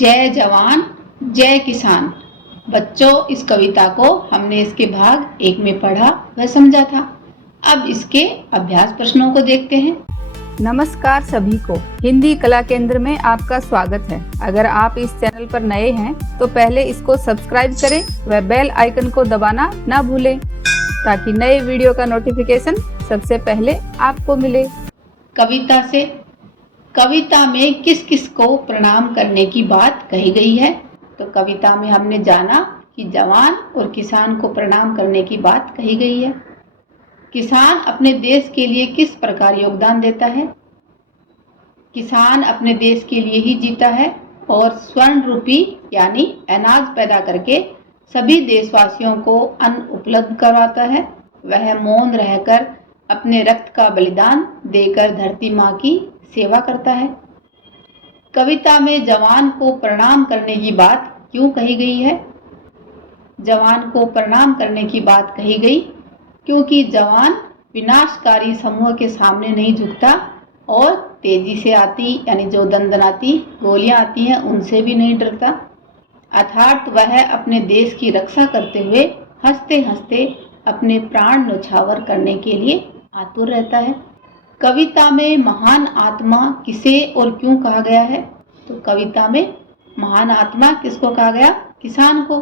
जय जवान जय किसान। बच्चों, इस कविता को हमने इसके भाग 1 में पढ़ा व समझा था। अब इसके अभ्यास प्रश्नों को देखते हैं। नमस्कार सभी को, हिंदी कला केंद्र में आपका स्वागत है। अगर आप इस चैनल पर नए हैं तो पहले इसको सब्सक्राइब करें व बेल आइकन को दबाना ना भूलें ताकि नए वीडियो का नोटिफिकेशन सबसे पहले आपको मिले। कविता में किस किस को प्रणाम करने की बात कही गई है? तो कविता में हमने जाना कि जवान और किसान को प्रणाम करने की बात कही गई है। किसान अपने देश के लिए किस प्रकार योगदान देता है? किसान अपने देश के लिए ही जीता है और स्वर्ण रूपी यानी अनाज पैदा करके सभी देशवासियों को अन्न उपलब्ध करवाता है। वह मौन रहकर अपने रक्त का बलिदान देकर धरती माँ की सेवा करता है। कविता में जवान को प्रणाम करने की बात क्यों कही गई है? जवान को प्रणाम करने की बात कही गई क्योंकि जवान विनाशकारी समूह के सामने नहीं झुकता और तेजी से आती यानी जो दंदनाती गोलियां आती हैं उनसे भी नहीं डरता। अर्थात वह अपने देश की रक्षा करते हुए हंसते हंसते अपने प्राण न्यौछावर करने के लिए आतुर रहता है। कविता में महान आत्मा किसे और क्यों कहा गया है? तो कविता में महान आत्मा किसको कहा गया? किसान को,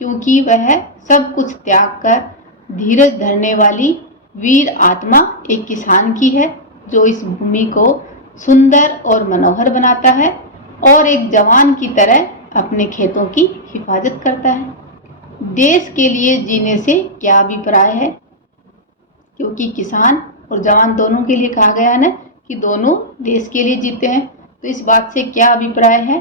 क्योंकि वह सब कुछ त्याग कर धीरज धरने वाली वीर आत्मा एक किसान की है जो इस भूमि को सुंदर और मनोहर बनाता है और एक जवान की तरह अपने खेतों की हिफाजत करता है। देश के लिए जीने से क्या अभिप्राय है? क्योंकि किसान और जवान दोनों के लिए कहा गया है ना कि दोनों देश के लिए जीते हैं, तो इस बात से क्या अभिप्राय है?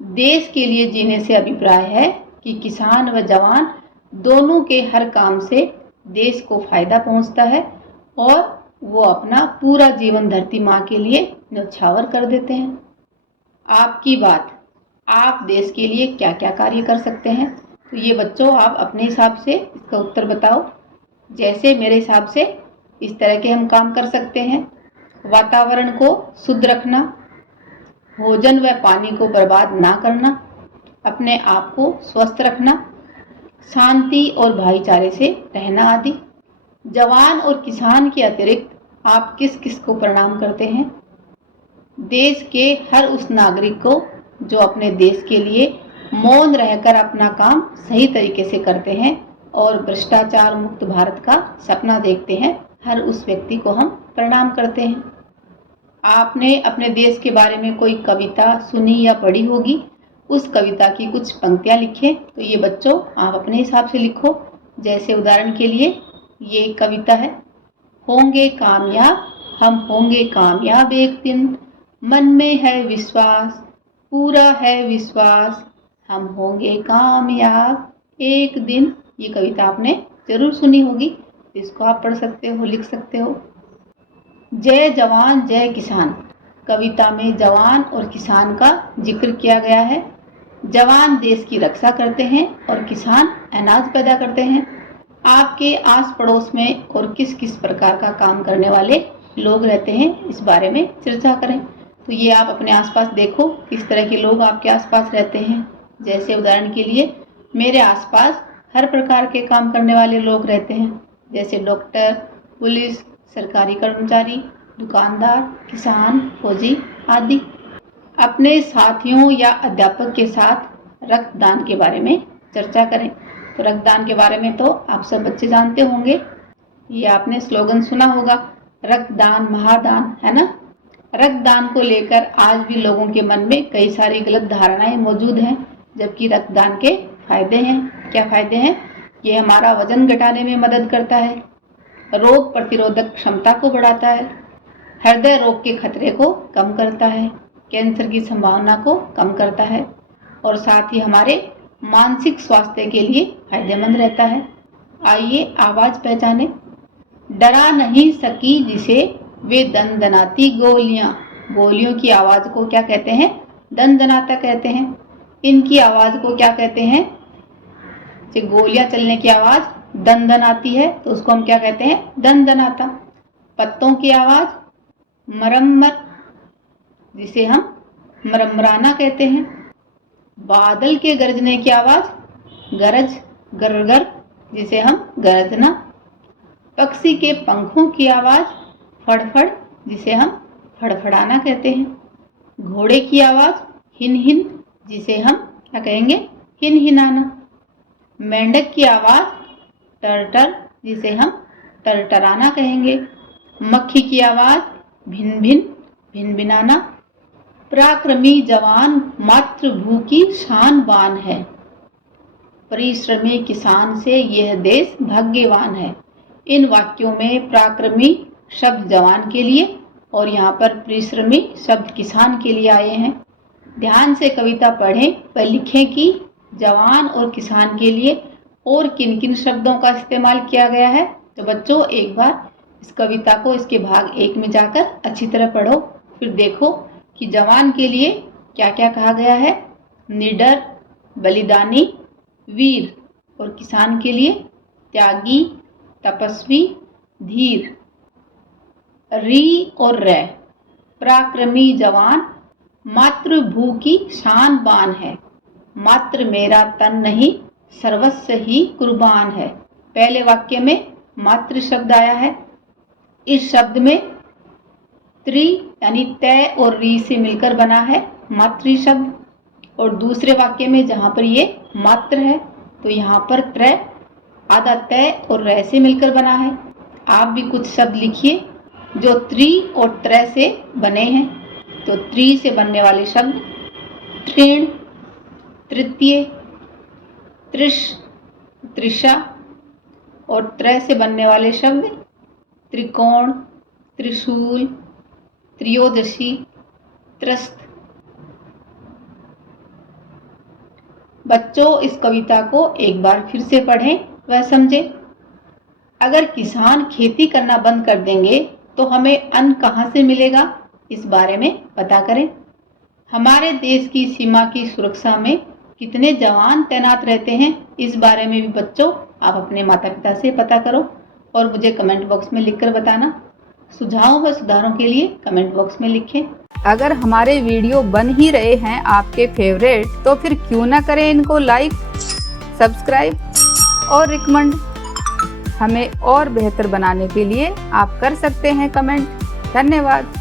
देश के लिए जीने से अभिप्राय है कि किसान व जवान दोनों के हर काम से देश को फायदा पहुंचता है और वो अपना पूरा जीवन धरती माँ के लिए न्यौछावर कर देते हैं। आपकी बात, आप देश के लिए क्या क्या कार्य कर सकते हैं? तो ये बच्चों आप अपने हिसाब से इसका उत्तर बताओ। जैसे मेरे हिसाब से इस तरह के हम काम कर सकते हैं। वातावरण को शुद्ध रखना, भोजन व पानी को बर्बाद ना करना, अपने आप को स्वस्थ रखना, शांति और भाईचारे से रहना आदि। जवान और किसान के अतिरिक्त आप किस किस को प्रणाम करते हैं? देश के हर उस नागरिक को जो अपने देश के लिए मौन रहकर अपना काम सही तरीके से करते हैं और भ्रष्टाचार मुक्त भारत का सपना देखते हैं, हर उस व्यक्ति को हम प्रणाम करते हैं। आपने अपने देश के बारे में कोई कविता सुनी या पढ़ी होगी, उस कविता की कुछ पंक्तियां लिखें। तो ये बच्चों आप अपने हिसाब से लिखो। जैसे उदाहरण के लिए ये एक कविता है, होंगे कामयाब हम होंगे कामयाब एक दिन, मन में है विश्वास पूरा है विश्वास, हम होंगे कामयाब एक दिन। ये कविता आपने जरूर सुनी होगी, इसको आप पढ़ सकते हो, लिख सकते हो। जय जवान जय किसान, कविता में जवान और किसान का जिक्र किया गया है। जवान देश की रक्षा करते हैं और किसान अनाज पैदा करते हैं। आपके आस पड़ोस में और किस किस प्रकार का काम करने वाले लोग रहते हैं, इस बारे में चर्चा करें। तो ये आप अपने आसपास देखो किस तरह के लोग आपके आसपास रहते हैं। जैसे उदाहरण के लिए मेरे आसपास हर प्रकार के काम करने वाले लोग रहते हैं, जैसे डॉक्टर, पुलिस, सरकारी कर्मचारी, दुकानदार, किसान, फौजी आदि। अपने साथियों या अध्यापक के साथ रक्तदान के बारे में चर्चा करें। तो रक्तदान के बारे में तो आप सब बच्चे जानते होंगे, ये आपने स्लोगन सुना होगा, रक्तदान महादान, है ना। रक्तदान को लेकर आज भी लोगों के मन में कई सारी गलत धारणाएं मौजूद हैं, जबकि रक्तदान के फायदे हैं। क्या फायदे हैं? ये हमारा वजन घटाने में मदद करता है, रोग प्रतिरोधक क्षमता को बढ़ाता है, हृदय रोग के खतरे को कम करता है, कैंसर की संभावना को कम करता है और साथ ही हमारे मानसिक स्वास्थ्य के लिए फायदेमंद रहता है। आइए आवाज पहचाने। डरा नहीं सकी जिसे वे दंदनाती गोलियां, गोलियों की आवाज को क्या कहते हैं? दंदनाता कहते हैं। इनकी आवाज को क्या कहते हैं? जो गोलियां चलने की आवाज दंदनाती है तो उसको हम क्या कहते हैं? दंदनाता। पत्तों की आवाज मरम्मत, जिसे हम मरमराना कहते हैं। बादल के गरजने की आवाज गरज, गरगर, जिसे हम गरजना। पक्षी के पंखों की आवाज फड़फड़, जिसे हम फड़फड़ाना कहते हैं। घोड़े की आवाज हिन हिन, जिसे हम क्या कहेंगे, हिन हिनाना। मेंढक की आवाज टरटर, जिसे हम टरटराना कहेंगे। मक्खी की आवाज भिन भिन, भिन भिनाना। पराक्रमी जवान मातृभू की शान बान है। परिश्रमी किसान से यह देश भाग्यवान है। इन वाक्यों में पराक्रमी शब्द जवान के लिए और यहाँ पर परिश्रमी शब्द किसान के लिए आए हैं। ध्यान से कविता पढ़ें व लिखें कि जवान और किसान के लिए और किन किन शब्दों का इस्तेमाल किया गया है। तो बच्चों एक बार इस कविता को इसके भाग 1 में जाकर अच्छी तरह पढ़ो, फिर देखो कि जवान के लिए क्या क्या कहा गया है। निडर, बलिदानी, वीर, और किसान के लिए त्यागी, तपस्वी, धीर। री और रै। पराक्रमी जवान मातृभू की शान बान है। मात्र मेरा तन नहीं सर्वस्व ही कुर्बान है। पहले वाक्य में मातृ शब्द आया है। इस शब्द में त्रि यानी तय और री से मिलकर बना है मातृ शब्द, और दूसरे वाक्य में जहाँ पर ये मात्र है तो यहाँ पर त्रय आधा तय और रै से मिलकर बना है। आप भी कुछ शब्द लिखिए जो त्रि और त्रय से बने हैं। तो त्रि से बनने वाले शब्द तृण, तृतीय, त्रिश, त्रिषा, और त्रय से बनने वाले शब्द त्रिकोण, त्रिशूल, त्रयोदशी, त्रस्त। बच्चों इस कविता को एक बार फिर से पढ़ें व समझें। अगर किसान खेती करना बंद कर देंगे तो हमें अन्न कहाँ से मिलेगा, इस बारे में पता करें। हमारे देश की सीमा की सुरक्षा में कितने जवान तैनात रहते हैं, इस बारे में भी बच्चों आप अपने माता पिता से पता करो और मुझे कमेंट बॉक्स में लिखकर बताना। सुझावों व सुधारों के लिए कमेंट बॉक्स में लिखें। अगर हमारे वीडियो बन ही रहे हैं आपके फेवरेट, तो फिर क्यों ना करें इनको लाइक, सब्सक्राइब और रिकमेंड। हमें और बेहतर बनाने के लिए आप कर सकते हैं कमेंट। धन्यवाद।